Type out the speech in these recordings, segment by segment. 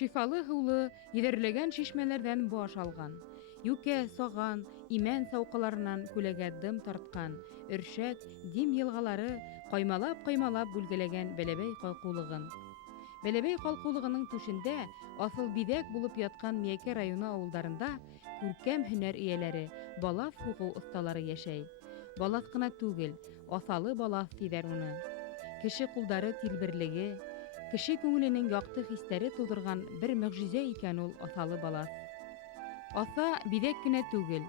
Шифалы һыулы, йөҙәрләгән шишмәләрҙән баш алған. Юкә, саған, имән сауҡаларынан күләгә дым тартҡан. Өршәк, дим йылғалары ҡаймалап-ҡаймалап бүлгеләгән Бәләбәй ҡалҡыулығын. Бәләбәй ҡалҡыулығының түшендә аҫыл биҙәк булып ятҡан Миәкә районы ауылдарында күркәм һөнәр эйәләре, балаҫ һуғыу оҫталары йәшәй. Балаҫ ҡына түгел, аҫалы балаҫ тиҙәр уны. Кеше ҡулдары тилберлеге, кеше күңеленең яҡты хистәре тыуҙырған бер мөғжизә икән ул аҫалы балаҫ. Аҫа биҙәк кенә түгел,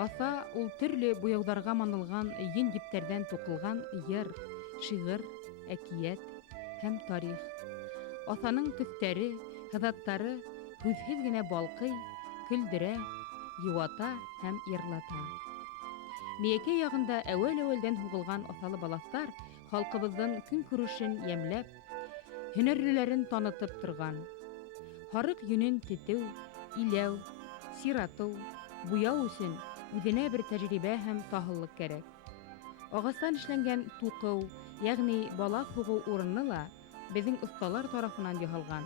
аҫа ул төрлө буяуҙарға манылған йөн ептәрҙән туҡылған йыр, шиғыр, әкиәт һәм тарих. Аҫаның төҫтәре, һыҙаттары һүҙһеҙ генә балҡый, көлдөрә, йыуата һәм йырлата. Миәкә яғында әүәл-әүәлдән һуғылған аҫалы балаҫтар халҡыбыҙҙың көнкүрешен йәмләп, һөнәрлеләрен танытып торған. Һарыҡ йөнөн тетеү, иләү, сиратыу, буяу өсөн үҙенә бер тәжрибә һәм таһыллыҡ кәрәк. Ағастан эшләнгән туҡыу, йәғни балаҫ һуғыу урыны ла беҙҙең оҫталар тарафынан яһалған.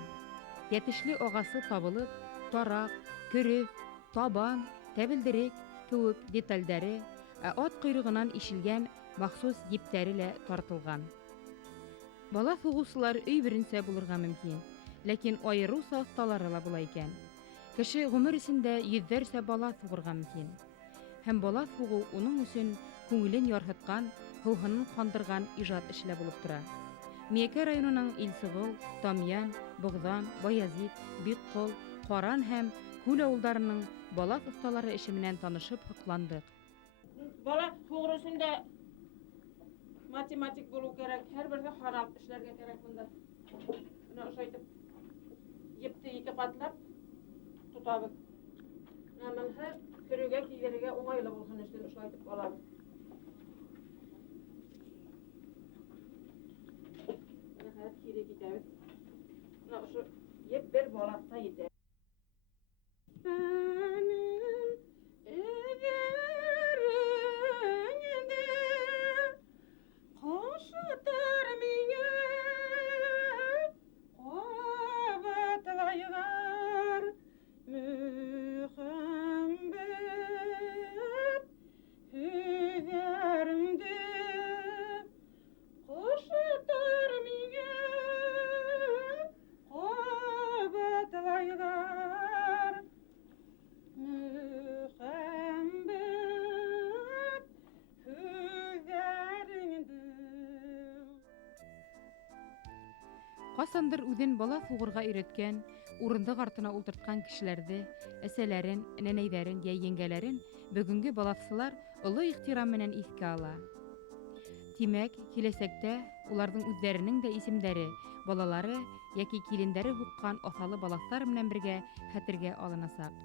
Йәтешле ағасы табылып, тараҡ, көрөҙ, табан, тәбелдерек кеүек деталдәре, ат ҡойроғонан ишелгән махсус ептәре лә тартылған. Балаҫ һуғыусылар өй беренсә булырға мөмкин, ләкин айырыуса оҫталары ла була икән. Кеше ғүмер эсендә йөҙҙәрсә балаҫ һуғырға мөмкин. Һәм балаҫ һуғыу уның өсөн күңелен ярһытҡан, һыуһынын ҡандырған ижад эшлә булып тора. Миәкә районының Илсығыл, Тамъян, Боғҙан, Баязит, Бикҡол, Ҡаран һәм Күл ауылдарының балаҫ оҫталары эше менән танышып һоҡландыҡ. Балаҫ һуғыр өсөн дә математик булыу кәрәк, һәр берҙе һанап эшләргә кәрәк бында. Бына ошо итеп, епте ике ҡатлап тотабыҙ. Мәнһә көрөгә килергә уңайлы булһын өсөн ошо итеп алабыҙ. Хәҙер кире китәбеҙ. Бына ошо еп бер балаҫта етә. Ҡасандыр үҙен балаҫ һуғырға өйрәткән, урындыҡ артына ултыртҡан кешеләрҙе, әсәләрен, нәнәйҙәрен йә еңгәләрен бөгөнгө балаҫсылар оло ихтирам менән иҫкә ала. Тимәк, киләсәктә уларҙың үҙҙәренең дә исемдәре, балалары йәки килендәре һуҡҡан аҫалы балаҫтар менән бергә хәтергә алынасаҡ.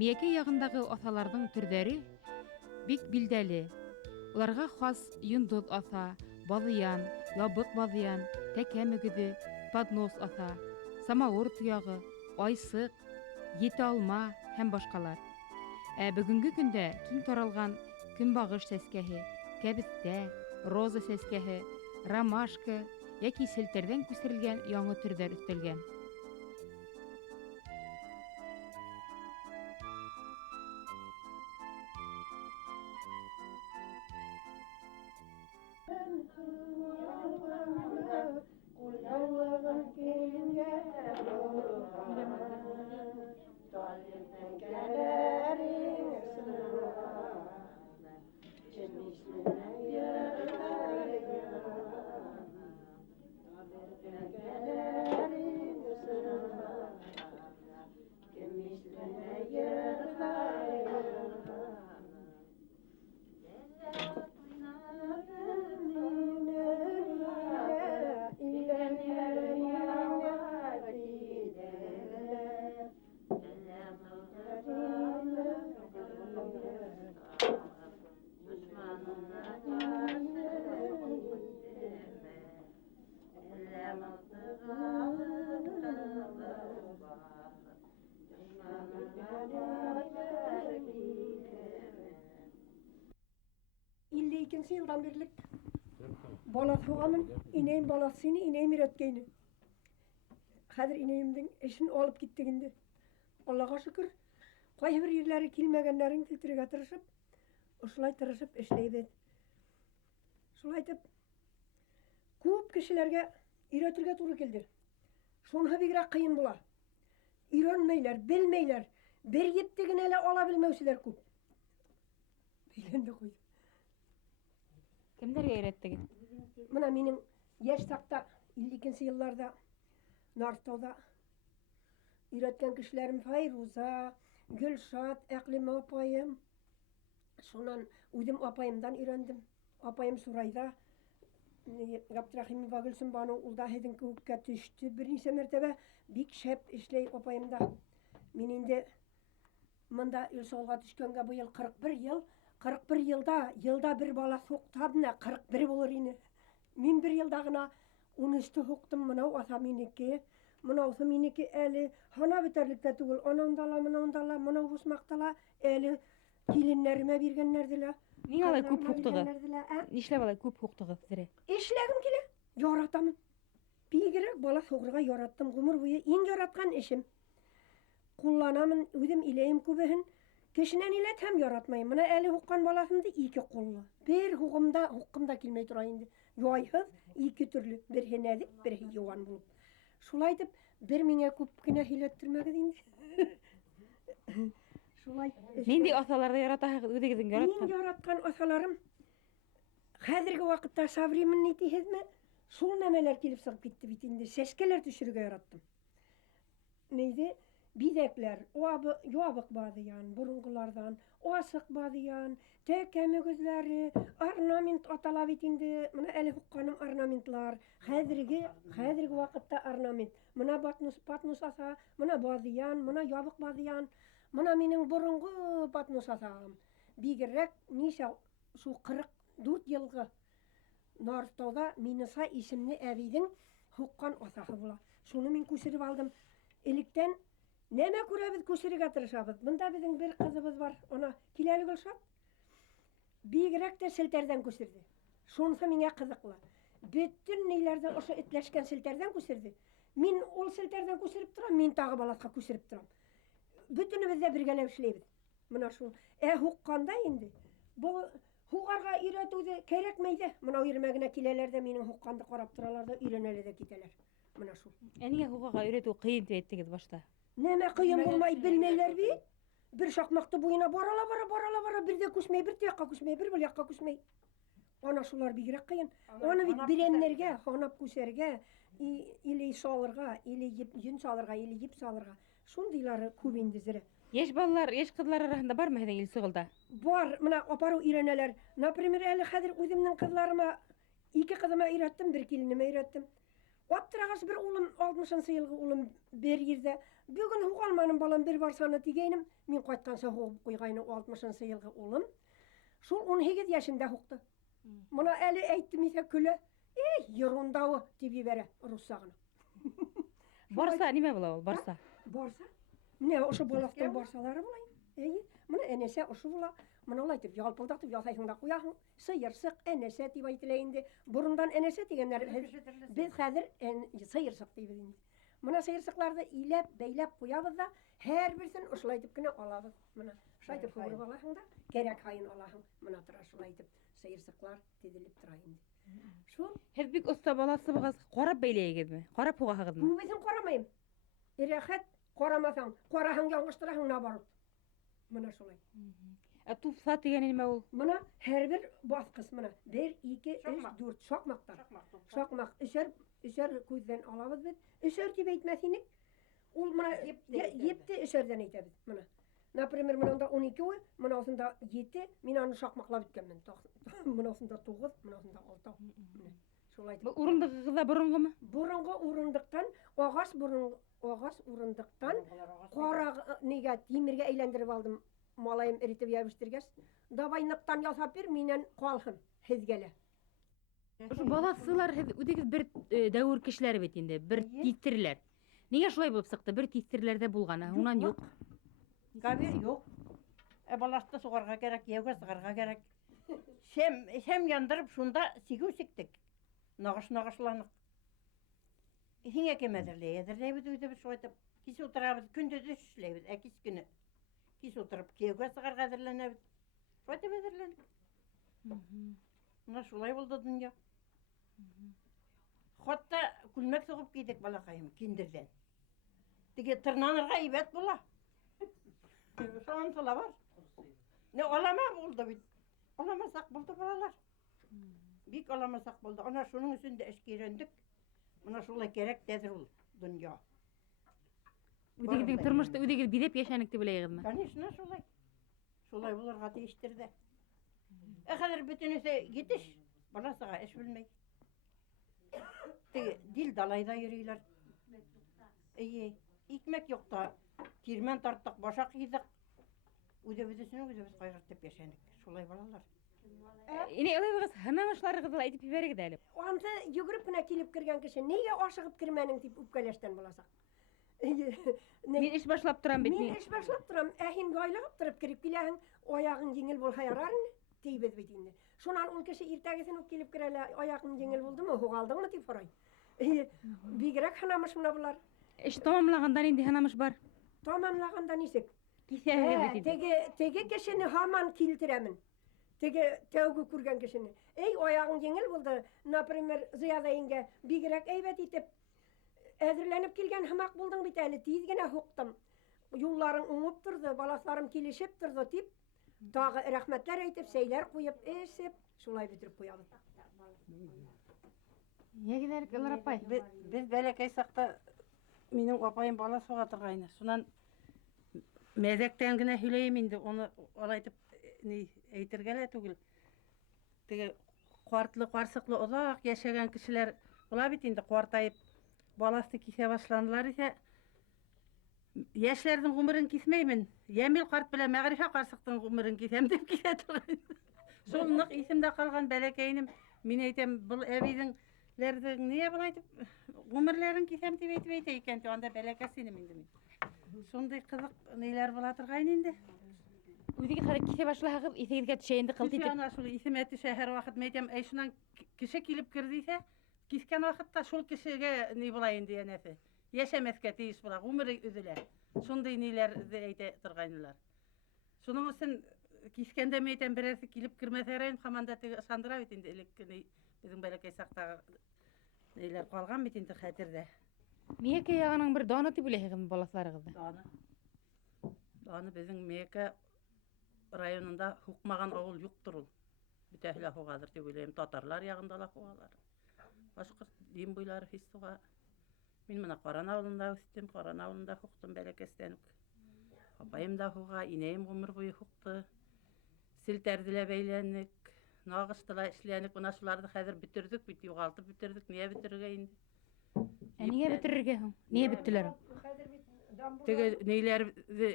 Миәкә яғындағы аҫаларҙың төрҙәре бик билдәле. Уларға хас йондоҙ аҫа, баҙыян, ябыҡ баҙыян, тәкә мөгөҙө, поднос аҫа, самауыр тояғы, айсыҡ, ете алма һәм башҡалар. Бөгөнгө көндә киң таралған көнбағыш сәскәһе, кәбеҫтә, роза сәскәһе, ромашка йәки селтәрҙән күсерелгән яңы төрҙәр өҫтәлгән. İkinci yıldan birlik balat hoğamın ineyim balatsını ineyim üretkeyni. Хәзер инәемнең эшен алып киттегенде. Аллага шөкер. Кайбер ирләре килмәгәннәрен килтерергә тырышып, ошылай тырышып эшләйбез. Шулай итеп, күп кешеләргә өйрәтергә туры килде. Шуны бигрәк кыен була. Өйрәнмәйләр, белмәйләр. Бер епте генә лә ала белмәүчеләр күп. Бәйләнде куйды. Кемнәргә өйрәттегез? Менә минең яшь сакта 52 елларда Нарыктауда өйрәткән кешеләрем Файруза, Гөлшат, Әклима апайым. Шуннан үзем апайымдан өйрәндем. Апайым Сурайда, Габдрахимова Гөлсем Бану ул да һеҙҙең кеүеккә төштө. Бернисә мәртәбә бик шәп эшләй апайымда. Мин инде монда Илсалга төшкәнгә быел 41 ел. 41 елда бер бала суктабына 41 булыр ине. Мин бер елда гына 13 хуктым, менә ата минеке. Монаусы минеке әле хана бетәрлектә түгел. Анандала, монау бусмактала әле киленнәремә биргәннәрдә. Нигә алай күп хуктыгыз? Нишләп алай күп хуктыгыз сире? Эшләгем килә. Яратам. Бигрәк бала сугырга яраттым. Гомер буе иң яраткан эшем. Кулланамын, үзем иләем күбеһен. Кешенән иләт һәм яратмайм. Менә әле хуккан баласымды 2 куллы. Бер хукымда килмәй тора инде. Яйһыз 2 төрле. Бере нәзик, бере юан булып. Шулай дип, бер миңа күп кенә һиләттермәгез инде. Шулай. Нинди асаларда яратаһығыҙ, үҙегеҙҙең Мин яраткан? яраткан асаларым хәзерге вакытта Савримын ни тиһезме? Шул нәмәләр килеп сыгып китте бит инде. Сәскәләр төшөргә яраттым. Нейде? Бидәкләр, ябык баҙыян, бурыңғылардан, асыҡ баҙыян, тәкә мөгөҙләре, орнамент атала бит инде. Менә әле һуҡҡаным орнаментлар. Хәҙерге ваҡытта орнамент. Менә патнус аса, менә баҙыян, менә ябыҡ баҙыян. Менә минең боронғо патнус асағым. Бигерәк нисә шул 44 йылғы Нарыктауда Минеса исемле әбейҙең һуҡҡан асаһы була. Шуны мин күсереп алдым. Электән нәмә күрәбеҙ, күсерергә тырышабыҙ. Бында беҙҙең бер ҡыҙыбыҙ бар. Ана, киләле Гөлшат. Бигерәк тә селтәрҙән күсерҙе. Шунысы миңә ҡыҙыҡлы. Бөтөн ниләрҙе ошо этләшкән селтәрҙән күсерҙе. Мин ул селтәрҙән күсереп торам, мин тағы балаҫҡа күсереп торам. Бөтөнөбөҙ ҙә бергәләп эшләйбеҙ. Менә шул. Һуҡҡанда инде. Был һуғарға өйрәтеүҙе кәрәкмәй ҙә. Менә ирмәгенә киләләр ҙә минең һуҡҡанды ҡарап торалар ҙа, өйрәнәләр ҙә китәләр. Менә шул. Нигә һуғарға өйрәтеү ҡыйын дип әйттегеҙ башта? Нәмә ҡыйын булмай белмәйләр бит. Бер шаҡмаҡты буйына барала, бер дә күсмәй, бер яҡҡа күсмәй, бер яҡҡа күсмәй. Ана шулар бигерәк ҡыйын. Аны бит бирәннәргә, һанап күсәргә, или салырға, или йөн салырға, или еп салырға. Шундыйлары күп инде зирә. Йәш балалар, йәш ҡыҙлар араһында бармы һеҙҙең Илсуғылда? Бар, менә апарыу өйрәнәләр. Например, әле хәҙер үҙемнең ҡыҙларыма 2 ҡыҙыма өйрәттем, 1 киленемә өйрәттем. Аптырағас бер улым, 60-нчы йылғы улым бер ерҙә. Бөгөн һуғалманым, балам бер барсаны тигәйнем. Мин ҡайтҡанса һуғып ҡуйғайны 60-нчы йылғы улым. Шул 18 йәшендә һуҡты. Мына әле әйттем исә көлә. Йырундауы тип ебәрә русса ғына. Барса, нимә була ул, барса? Барса? Менә ошо балаҫтың барсалары була. Менә әнәсә ошо була. Менә улай тип ялпылдатып ясайһың да ҡуяһың. Сыйырсыҡ, әнәсә тип әйтелә инде. Борондан әнәсә тигәннәр. Беҙ хәҙер сыйырсыҡ тибеҙ инде. Менә сыйырсыҡларҙы иләп, бәйләп ҡуябыҙ да, һәр берсен ошолай итеп кенә алабыҙ. Менә шулай итеп һуғырып алаһың да, кәрәк һайын алаһың. Менә тора шулай итеп сыйырсыҡлар теҙелеп тора инде. Шул. Һеҙ бик оста баласыбығыҙ, ҡарап бәйләйегеҙме? Ҡарап һуғаһығыҙмы? Күбеһен ҡарамайым. Рәхәт, ҡарамаҫаң, ҡараһаң яңғыштыраһың наоборот. Менә шулай. Ә тупса тигәне нимә ул? Менә һәр бер баҫҡыс менә 1, 2, 3, 4 шаҡмаҡтар. Шаҡмаҡ өсәр күҙҙән алабыҙ беҙ. Өсәр тип әйтмәҫ инек. Ул менә епте өсәрҙән әйтәбеҙ. Менә. Например, менәнда 12, менәусында 7, мин аны шаҡмаҡлап бөткәнмен. Менәусында 9, менәусында 6. Шулай итеп. Был урындығығыҙҙа боронғомы? Боронғо урындыҡтан, ағас урындыҡтан ҡара нигә тимергә әйләндереп алдым. Малайым эритеп йәбештергәс, дабайныҡтан ясап бир, минән ҡалһын һеҙгә лә. Ошо баласылар һеҙ үҙегеҙ бер дәүер кешеләр бит инде, бер тиҫтерләр. Нигә шулай булып сыҡты? Бер тиҫтерләрҙә булғаны, һуңынан юҡ. Габир юҡ. Балашты суғарға кәрәк, йәүгә сығарға кәрәк. Шәм яндырып, шунда сигеү сиктек. Нағыш-нағышланыҡ. Hine kemederle ederleybiz uyda bir şoytap. Kis oturabız günde de işleybiz. Ekis günü. Kis oturup kiyege sıgar kadirlenebіз. Şoyta bederlenik. Buna şolay oldu dünya. Hatta külmek sokup giydik balakayım kindirden. Dige tırnanırga ibet bula. Şoğun sola var. Ne olama oldu bit. Olamasak buldu buralar. Bik olamasak buldu. Ona şunun üstünde eşkirendik. Buna şolay gerek dedir ol dünya. Үдегедин турмушта үдегед бидеп яшәник дип уйлайсызмы? Конечно şolay. Şolay bulurga değiştirdi. Kadar bütünüse gidiş. Balasıga eş bilmek. Dil dalayda yürüyorlar. İyi. Ekmek yok da kirmen tarttık, başak yedik. Üdebüdüsünü üdebüs kaygırtıp yaşadık. Şolay balalar. Ine ылайбыз ханамышларыгызды айтып җибәрегез әле. Анда йөгереп кенә килеп кергән кеше нигә ашыгып кермәнең дип үпкәләштән буласак. Мин эш башлап торам бит. Мин эш башлап торам, ә һин гайлыгып торып кирип киләһең, аягың җиңел булса ярар инде, тибез бит инде. Шуннан ул кеше иртәгесен үк килеп керәлә, аягың җиңел булдымы, хугалдыңмы дип сорай. Бигрәк ханамыш менә булар. Эш тамамлагандан инде ханамыш бар. Тамамлаганда нисек? Кисәгез бит инде. Теге кешене һаман килтерәмен. Теге тәүге күргән кешене. Эй, аягың җиңел булды. Например, Зыяда ингә бигрәк әйбәт итеп әзерләнеп килгән һымак булдың бит әле. Тиз генә хуктым. Юлларың уңып торды, баласларым килешеп торды дип, тагы рәхмәтләр әйтеп, сәйләр куеп, эсеп, шулай бетереп куябыз. Ягеләр кылар апай. Biz bələkəy saqta minің апайым бала соға тұрғайны. Сонан мәзәктен генә һөйләйем инде, оны алайтып әйтергәлә түгел. Теге куартлы, куарсыклы озак яшәгән кешеләр була бит инде куартайып баласы кисә башландылар исә яшьләрнең гомерен кисмәймен. Ямил карт белән Мәгърифә карсыктың гомерен кисәм дип кисә торган. Шул нык исемдә калган бәләкәйнем. Мин әйтәм, бу әбидең ләрдең нигә булай дип гомерләрен кисәм дип әйтеп әйтә икән, анда бәләкәсенем инде мин. Шундый кызык ниләр була торган инде. Үдегед хәзер кисә башлагыз, исегезгә төшә инде кылт итеп. Ана шул исемә төшә һәр вакыт әйтәм, әй шуннан кеше килеп кирде исә, кискән вакытта шул кешегә ни була инде янәсе. Яшәмәскә тиеш була, гомере үзелә. Шундый ниләрде әйтә торганнар. Шуның өчен кискәндә мен әйтәм, берәрсе килеп кирмәсәрән, һаманда теге ышандыра бит инде элекке безнең бәләкәй сакта ниләр калган бит инде хәтердә. Миякә ягының бер даны дип уйлайсызмы баласларыгызды? Даны безнең Мекә районында хукмаган авыл юктыр ул. Битәһлә хугадыр дип уйлыйм, татарлар ягында ла хугалар. Башкорт дин буйлары һич суга. Мин менә Каран авылында үстем, Каран авылында хуктым бәләкәстән үк. Апайым да хуга, инәем гомер буе хукты. Селтәрдилә бәйләнек, нагыштыла эшләнек, менә шуларны хәзер битердек, бит югалтып битердек, нигә битергә инде? Нигә бетерергә һуң? Нигә биттеләр? Теге ниләр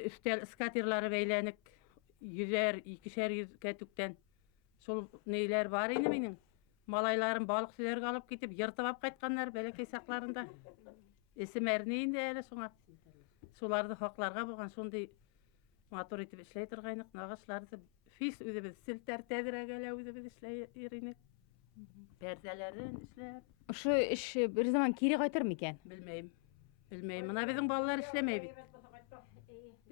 өстәл скатерлары бәйләнек, 100-200 кәтүктән. Шул ниләр бар инде минем. Малайларым балык сөйләргә алып китеп, йыртып ап кайтканнар бәләкәй сакларында. Эсемәрне инде әле шуңа. Шуларды хакларга булган шундый матур итеп эшләй торгайнык, нагашларды фис үзебез селтәр тәдрәгәлә үзебез эшләй йөринек. Пәрдәләрен эшләп. Ошо эш бер заман кире кайтырмы икән? Белмәйм. Белмәйм. Менә безнең балалар эшләмәй бит.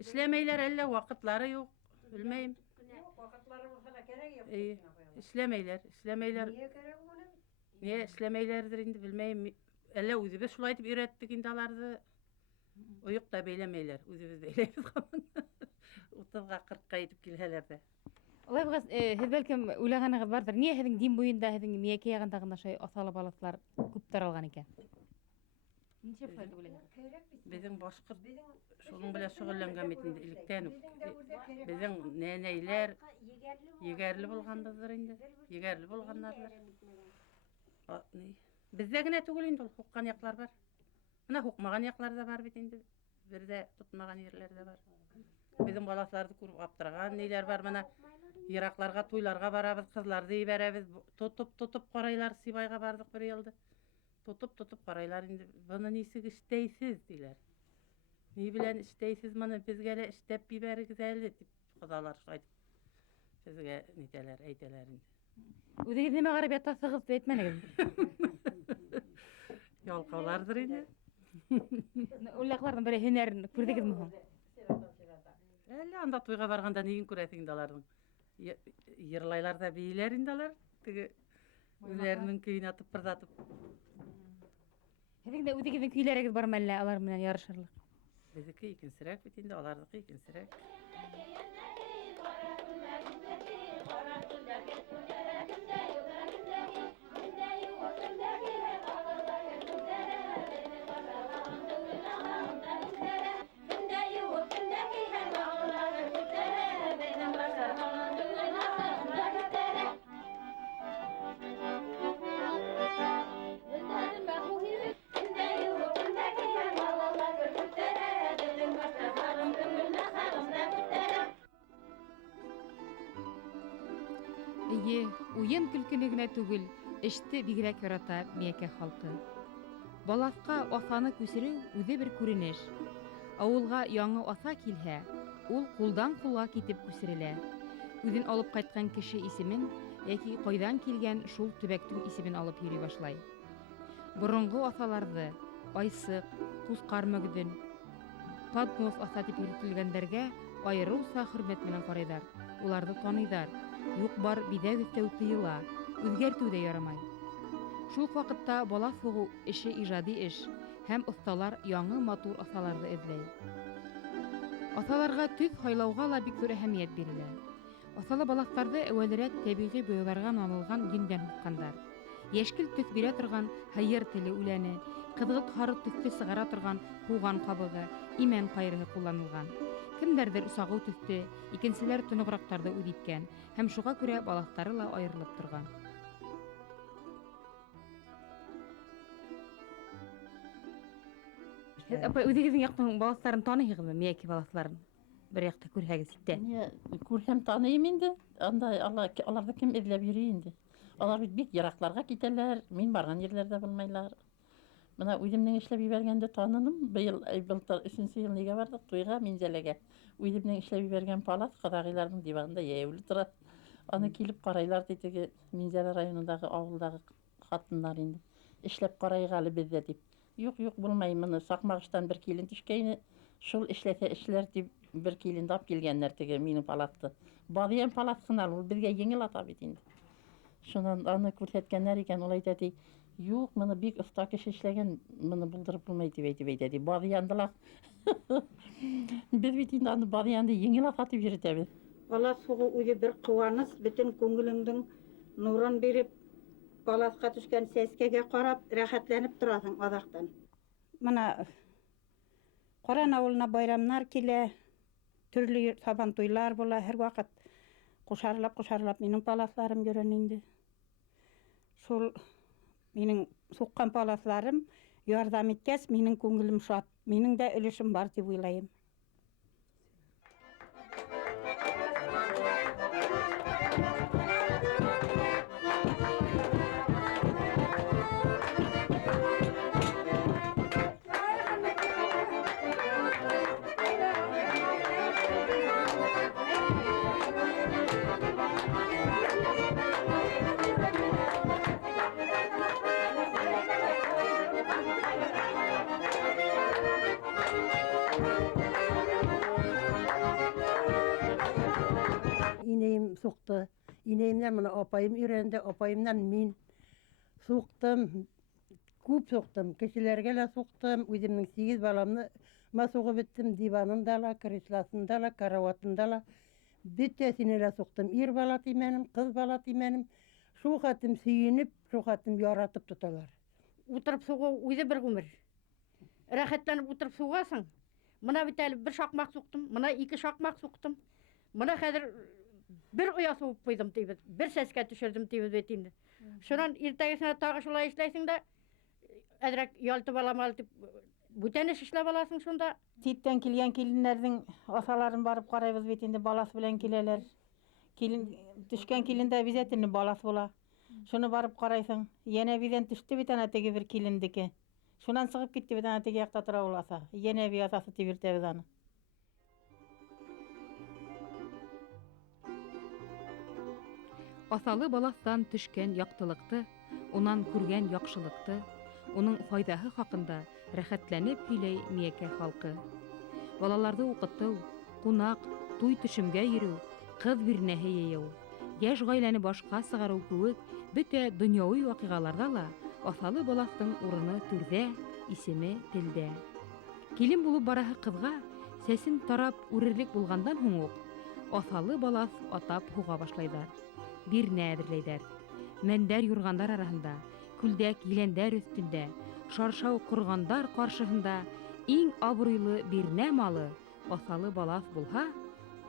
Эшләмәйләр әллә вакытлары юк. Белмәйм. Вакытлары булса да кирәк. Эшләмәйләр. Нигә кирәк буны? Не эшләмәйләрдер инде белмәйм. Әллә үзебез шулай итеп өйрәттек инде аларны. Оюкта бәйләмәйләр. Үзебез бәйләйбез һаман. 30-40-ка итеп килһәләр дә. Алай булгас, һез бәлкем уйлаганыгыз бардыр. Нигә һезнең дин буенда, һезнең Миякә ягындагы шуй асалы баласлар күп таралган икән? Ничә файда уйлыйсыз? Безнең башкорт шуның белән шөгыльләнгән бит инде илектән үк. Безнең нәнәйләр егәрле булгандыр инде. Егәрле булганнардыр. Бездә генә түгел инде ул хуккан яклар бар. Менә хукмаган яклар да бар бит инде. Бердә тотмаган ерләр дә бар. Безнең баласларды күреп аптыраган ниләр бар менә. Иракларга, туйларга барабыз, кызларды ибәрәбез. Тотып карайлар, Сибайга бардык бер елда. Тотып карайлар инде. Буны нисек эштәйсез диләр. Ни белән эштәйсез, моны безгә лә эштәп бибәрегез әле дип кызалар шайтып. Безгә нитәләр, әйтәләр инде. Үзегез нимә гарәп ятасыгыз дип әйтмәнегез. Ялкаулардыр инде. Улаклардан бер һөнәрен күрдегезме һуң? Әле анда туйга барганда нигин күрәсең инде аларның. Йырлайлар да бийләр инде алар. Теге үзләренең көйен атып пырдатып. Һеҙҙең дә үҙегеҙҙең көйләрегеҙ бармы әллә алар менән ярышырлык? Безеке икенсерәк бит инде, аларныкы икенсерәк. Эйе, уйын көлкөнө генә түгел, эште бигрәк ярата Миәкә халкы. Балаҫҡа аҫаны күсереү үҙе бер күренеш. Ауылға яңы аҫа килһә, ул ҡулдан ҡулға китеп күсерелә. Үҙен алып ҡайтҡан кеше исемен йәки ҡайҙан килгән шул төбәктең исемен алып йөрөй башлай. Боронғо аҫаларҙы Айсыҡ, Ҡусҡар мөгөҙөн, Поднос аҫа тип йөрөтөлгәндәргә айырыуса хөрмәт менән ҡарайҙар. Уларҙы таныйҙар. Юҡ-бар биҙәк өҫтәү тыйыла, үҙгәртеү ҙә ярамай. Шул уҡ ваҡытта балаҫ һуғыу эше ижади эш һәм оҫталар яңы матур аҫаларҙы эҙләй. Аҫаларға төҫ һайлауға ла бик ҙур әһәмиәт бирелә. Аҫалы балаҫтарҙы әүәлерәк тәбиғи быйыларға намылған йөндән һуҡҡандар. Йәшкел төҫ бирә торған һыйыр теле үләне, ҡыҙғылт һары төҫтө сығара торған һуған ҡабығы, имән ҡайырыһы ҡулланылған. Кемдәрҙер сағыу төҫтө, икенселәр тоноғораҡтарҙы үҙ иткән һәм шуға күрә балаҫтары ла айырылып торған. Һеҙ, апай, үҙегеҙҙең яҡтың балаҫтарын таныйһығыҙмы, Миәки балаҫларын? Бер яҡта күрһәгеҙ ситтә. Күрһәм таныйым инде. Анда аларҙы кем эҙләп йөрөй инде. Алар бит йыраҡларға китәләр, мин барған ерләрҙә булмайлар. Бына үҙемнең эшләп ебәргәнде таныным. Быйыл былтыр 3-нче йыл нигә бардык туйға Минзәләгә. Үҙемнең эшләп ебәргән палас ҡаҙағыйларҙың диванында йәйәүле тора. Аны килеп ҡарайлар ди теге Минзәлә районындағы ауылдағы ҡатындар инде. Эшләп ҡарайыҡ әле беҙҙә дип. Юҡ, булмай, мыны Саҡмағыштан бер килен төшкәйне. Шул эшләсә эшләр дип бер килен тап килгәннәр теге минең паласты. Баҙыян палас ҡына ул беҙгә еңел ата бит инде. Шунан аны күрһәткәннәр икән, ул әйтә ди, юҡ, мыны бик оҫта кеше эшләгән, мыны булдырып булмай дип әйтә ди. Баҙыянды ла беҙ бит инде аны баҙыянды еңел ататып йөрөтәбеҙ. Балаҫ һуғыу үҙе бер ҡыуаныс, бөтөн күңелеңдең нурын биреп, балаҫҡа төшкән сәскәгә ҡарап, рәхәтләнеп тораһың аҙаҡтан. Мына Ҡаран ауылына байрамдар килә, төрлө сабан туйлар була, һәр ваҡыт ҡушарлап минең палаҫларым йөрөн инде. Шул минең суҡҡан палаҫларым ярҙам иткәс, минең күңелем шат, минең дә өлөшөм бар тип уйлайым. Инәйем суҡты. Инәйемдән мына апайым өйрәнде, апайымдан мин суҡтым. Күп суҡтым. Кешеләргә лә суҡтым. Үҙемнең 8 баламны суғып бөттөм. Диванында ла, креслосында ла, карауатында ла. Бөтәсенә лә суҡтым. Ир бала тимәнем, ҡыҙ бала тимәнем. Шул хәтем сөйөнөп, шул хәтем яратып тоталар. Ултырып суғыу үҙе бер ғүмер. Рәхәтләнеп ултырып суғасың. Мына бит әле бер шаҡмаҡ суҡтым, мына 2 шаҡмаҡ суҡтым. Мына хәҙер бер оя суғып ҡуйҙым тибеҙ, бер сәскә төшөрҙөм тибеҙ бит инде. Шунан иртәгесенә тағы шулай эшләйсең дә, әҙерәк ялтып алам тип бүтәнеш эшләп аласың шунда. Ситтән килгән киленнәрҙең аҫаларын барып ҡарайбыҙ бит инде, балаҫ белән киләләр. Төшкән килен дә обязательно балаҫ була. Шуны барып ҡарайсың. Йәнә биҙән төштө бит ана теге бер килендеке. Шунан сығып китте бит ана теге яҡта тора ул аса. Йәнә би асасы тип йөрөтәбеҙ аны. Аҫалы балаҫтан төшкән яҡтылыҡты, унан күргән яҡшылыҡты, уның файдаһы хаҡында рәхәтләнеп һөйләй Миәкә халҡы. Балаларҙы уҡытыу, ҡунаҡ, туй төшөмгә йөрөү, ҡыҙ бирнәһе йыйыу, йәш ғаиләне башҡа сығарыу кеүек бөтә донъяуи ваҡиғаларҙа ла аҫалы балаҫтың урыны түрҙә, исеме телдә. Килен булып бараһы ҡыҙға сәсен тарап үрерлек булғандан һуң уҡ аҫалы балаҫ атап һуға башлайҙар. Бирнә әҙерләйҙәр. Мәндәр юрғандар араһында, күлдәк еләндәр өҫтөндә, шаршау ҡорғандар ҡаршыһында иң абруйлы бирнә малы аҫалы балаҫ булһа,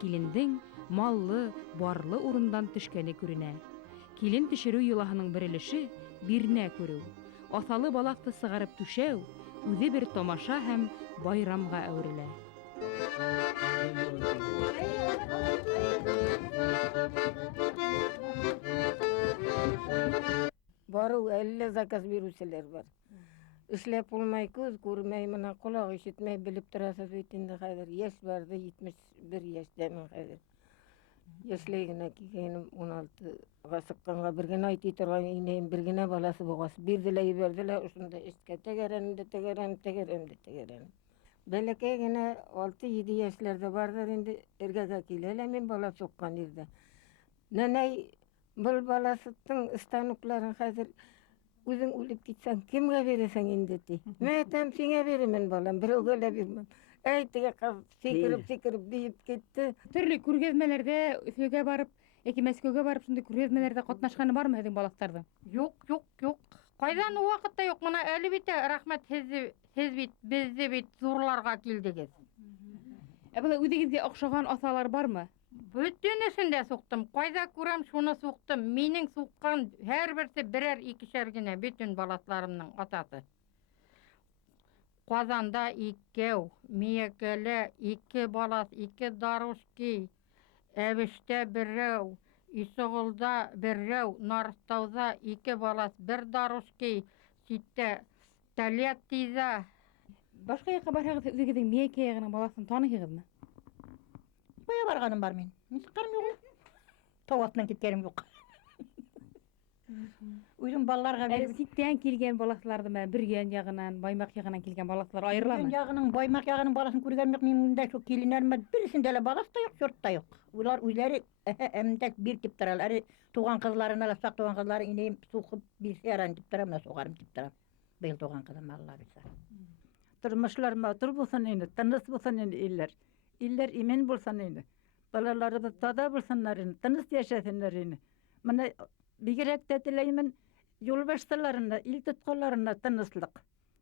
килендең маллы, барлы урындан төшкәне күренә. Килен төшөрөү йолаһының бер өлөшө бирнә күреү. Аҫалы балаҫты сығарып түшәү үҙе бер тамаша һәм байрамға әүерелә. Бару әллә заказ бирүселәр бар. Эшләп булмай, күҙ күрмәй, мына ҡолаҡ ишетмәй, белеп торасыз бит инде хәҙер. Йәш барҙы, 71 йәштәмен хәҙер. Йәшләй генә килгәйнем, 16-ға сыҡҡанға бер генә айт торған инәйем, бер генә баласы булғас, бирҙе лә ебәрҙе лә, ошонда эшкә тәгәрәнем. Бәләкәй генә 6-7 йәшләрҙә барҙыр инде, эргәгә килә лә мин бала суҡҡан ерҙә. Нәнәй, был баласыттың станокларын хәҙер үҙең үлеп китсәң, кемгә бирәсәң инде ти? Мәтәм сиңә бирәмен, балам, берәүгә лә бирмәм. Әйтегә ҡыҙ сикереп бейеп китте. Төрлө күргәҙмәләрҙә Өфөгә барып, яки Мәскәүгә барып, шундай күргәҙмәләрҙә ҡатнашҡаны бармы һеҙҙең балаҫтарҙың? Юҡ. Ҡайҙан у ваҡытта юҡ. Мына әле бит рәхмәт, һеҙ бит безде бит зурларға килдегеҙ. Ә был үҙегеҙгә оҡшаған аҫалар бармы? Бөтөнөсөн дә суҡтым. Ҡайҙа күрәм, шуны суҡтым. Минең суҡҡан һәр берсе берәр икешәр генә бөтөн балаҫларымның атасы. Ҡаҙанда 2, Миәкәлә 2 балаҫ, 2 дарушки, Әбештә 1, Исоғолда 1, Нарыҫтауҙа 2 балаҫ, 1 дарушки, ситтә Тольяттиҙа. Башҡа яҡҡа барһағыҙ, үҙегеҙҙең Миәкә яғының балаҫын таныйһығыҙмы? Бая барғаным бар мин. Нисҡарым юҡ. Тау артынан киткәнем юҡ. Үҙем балаларға биреп... Ситтән килгән балаҫларҙымы, Бөрйән яғынан, Баймаҡ яғынан килгән балаҫлар айырыламы? Бөрйән яғының, Баймаҡ яғының баласын күргәнем юҡ. Мин унда шул киленәремә берсендә лә балаҫ та юҡ, шорт та юҡ. Улар үҙләре әмдәк бир тип торалар. Туған ҡыҙларына ла, саҡ туған ҡыҙлары инәйем суҡып бирсә яран тип тора, мына суғарым тип тора. Быйыл туған ҡыҙым Алла бирсә. Тормошлар матур булсын инде, тыныс булсын инде илләр. Илләр имен булсын инде. Балаларыбыҙ таҙа булсындар инде, тыныс йәшәҫеннәр инде. Мына бигерәк тә теләймен юлбашсыларына, ил тотҡоларына тыныслыҡ.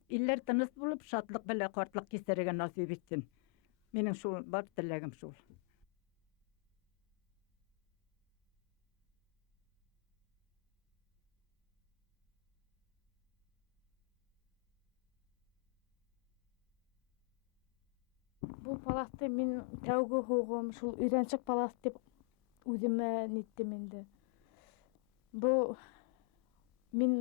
Илләр тыныс булып, шатлыҡ белән ҡартлыҡ кисерергә насип итһен. Минең шул бар теләгем шул. Бу паласты мин тәүге һуғым, шул өйрәнсек палас дип үҙемә ниттем инде. Бу мин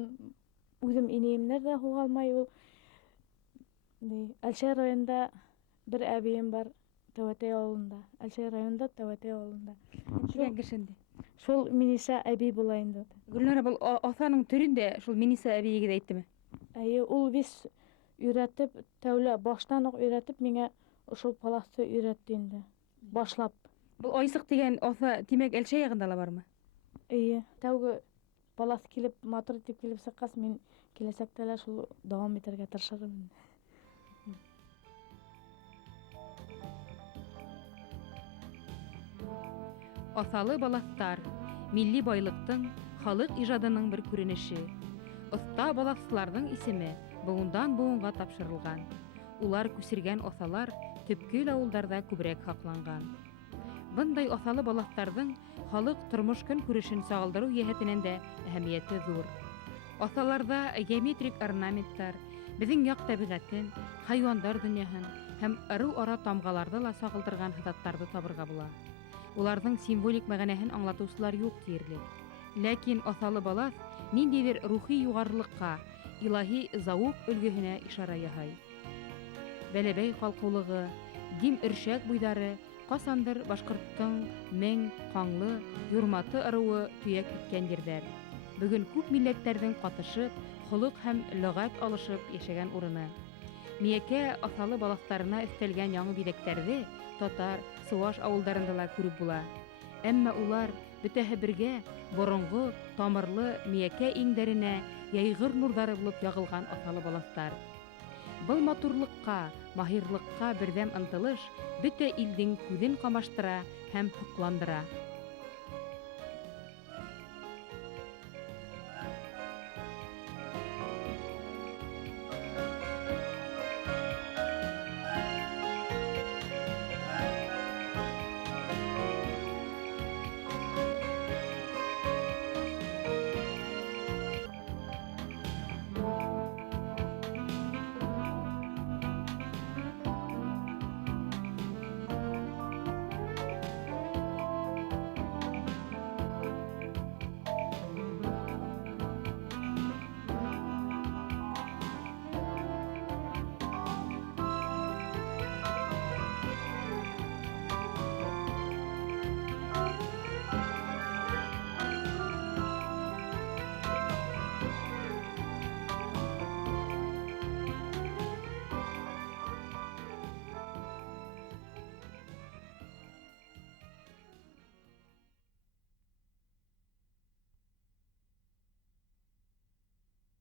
үҙем инәйемнәр дә һуға алмай, ул Әлшәй районында бер әбейем бар, Тәүәтәй ауылында. Әлшәй районында, Тәүәтәй ауылында. Килгән кешенде. Шул Миниса әбей була инде. Гөлнара, был аҫаның төрөндә шул Миниса әбейегеҙ әйттеме? Әйе, ул вис өйрәтеп, тәүлә баштан уҡ өйрәтеп, миңә ошол паласты өйрәтте инде. Башлап. Был Айсыҡ тигән аҫа, тимәк, Әлшәй яғында ла бармы? Эйе, тәүге палас килеп, матур итеп килеп сыҡҡас, мин киләсәктә лә шул дауам итергә тырышырмын. Аҫалы балаҫтар, милли байлыҡтың, халыҡ ижадының бер күренеше. Оҫта балаҫларҙың исеме быуындан быуынға тапшырылған. Улар күсергән аҫалар төпкөл ауылдарҙа күберәк һаҡланған. Бындай аҫалы балаҫтарҙың халыҡ тормош көн күрешен сағылдырыу йәһәтенән дә әһәмиәте ҙур. Аҫаларҙа геометрик орнаменттар, беҙҙең яҡ тәбиғәтен, хайуандар донъяһын һәм ырыу-ара тамғаларҙы ла сағылдырған һыҙаттарҙы табырға була. Уларҙың символик мәғәнәһен аңлатыусылар юҡ тиерлек. Ләкин аҫалы балаҫ ниндәйҙер рухи юғарылыҡҡа, илаһи зауыҡ өлгөһөнә ишара яһай. Бәләбәй ҡалҡыулығы, дим өршәк буйҙары ҡасандыр башҡорттоң мең, ҡаңлы, юрматы ырыуы төйәк иткән ерҙәр. Бөгөн күп милләттәрҙең ҡатышып, холык һәм лөгать алышып яшәгән урыны. Миякә асалы баласларына өстәлгән яңы биҙәктәрҙе татар, сыуаш ауылдарында ла күреп була. Әммә улар бөтәһе бергә боронғо, тамырлы Миякә иңдәренә яйғыр нурҙары булып яғылған асалы баласлар. Был матурлыҡҡа, маһирлыҡҡа берҙәм ынтылыш бөтә илдең күҙен ҡамаштыра һәм һоҡландыра.